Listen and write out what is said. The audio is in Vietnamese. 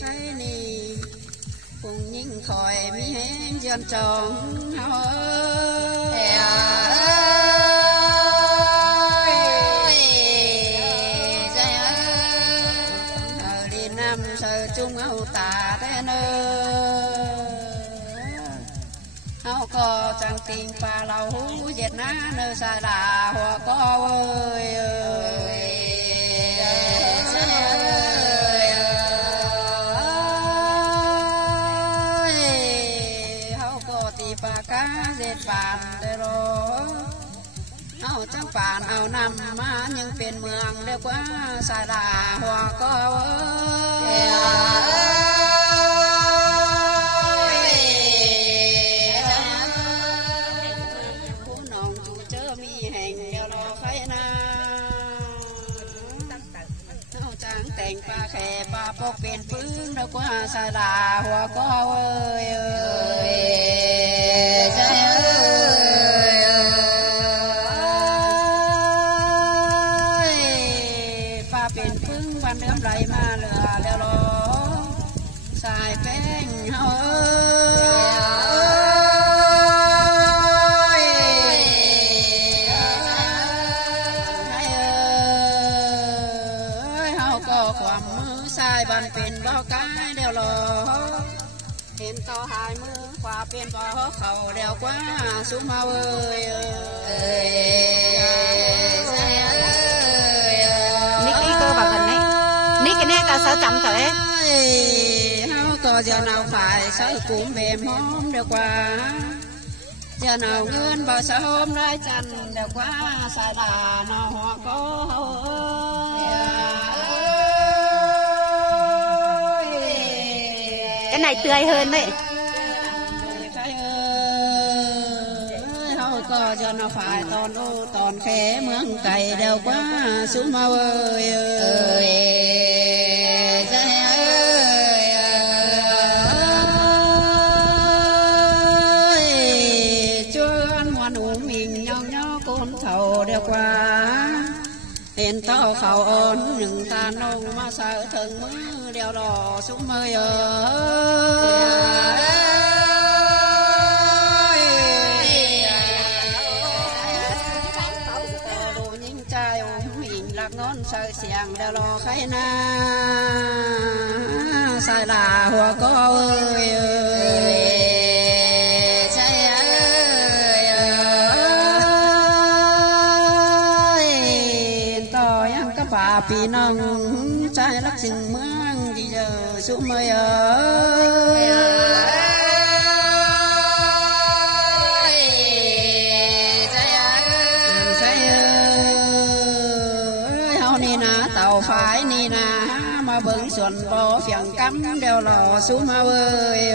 phải nì cùng những khỏi mi hẹn dân chồng hao đi năm sơ chung âu tà thế nơ áo co chẳng tình pha lâu hú việt ná nơi xa đà hoa co ơi áo co thì pha cá dệt bàn đây rồi áo chẳng bàn áo nằm mà nhưng tiền mường đều quá xa đà hoa co ơiแต่งปลาแค่ปลาปกเป็นพื้นแล้วก็สาดาหัวก็เอ้ยใจเอ้ยปลาเป็นพื้นวันเดิมไหลมาเหลือแล้วรอสายแป้งเฮ้ความมือซ้ายบันเป็นบ่อกายเดียวรอเห็นต่อหายมือขวาเป็นบ่อเขาเดียวกว่าสูงมาเว้ยนิกกี้cơ vào gần đấy nick cái này ta sao chậm tới hao có giờ nào phải sao cũng mềm hóm ดียวกว่าgiờ nào ngươn vào sao hôm nay chănเดียวกว่าสายดาหนอหัวก็cái này tươi hơn đấy hao có giờ nó phải tòn ô tòn khé mướn cày đều quá xuống mau ơi chưa ăn ngoan uống mình nhau nhau con thầu đều quá hiện tao khẩu ôn nhưng ta nông mà sợ thần mưa đeo đỏ xuống mơi đồ những trai ôm mình lạc nón sợ xiềng đeo đỏ khay na sai là hoa có ơi bà pì nông trai lắc rừng mương thì giờ xuống mây ơi hao nì na tàu phải nì na mà bưng xuân bò phiền cắm đeo lò xuống mau ơi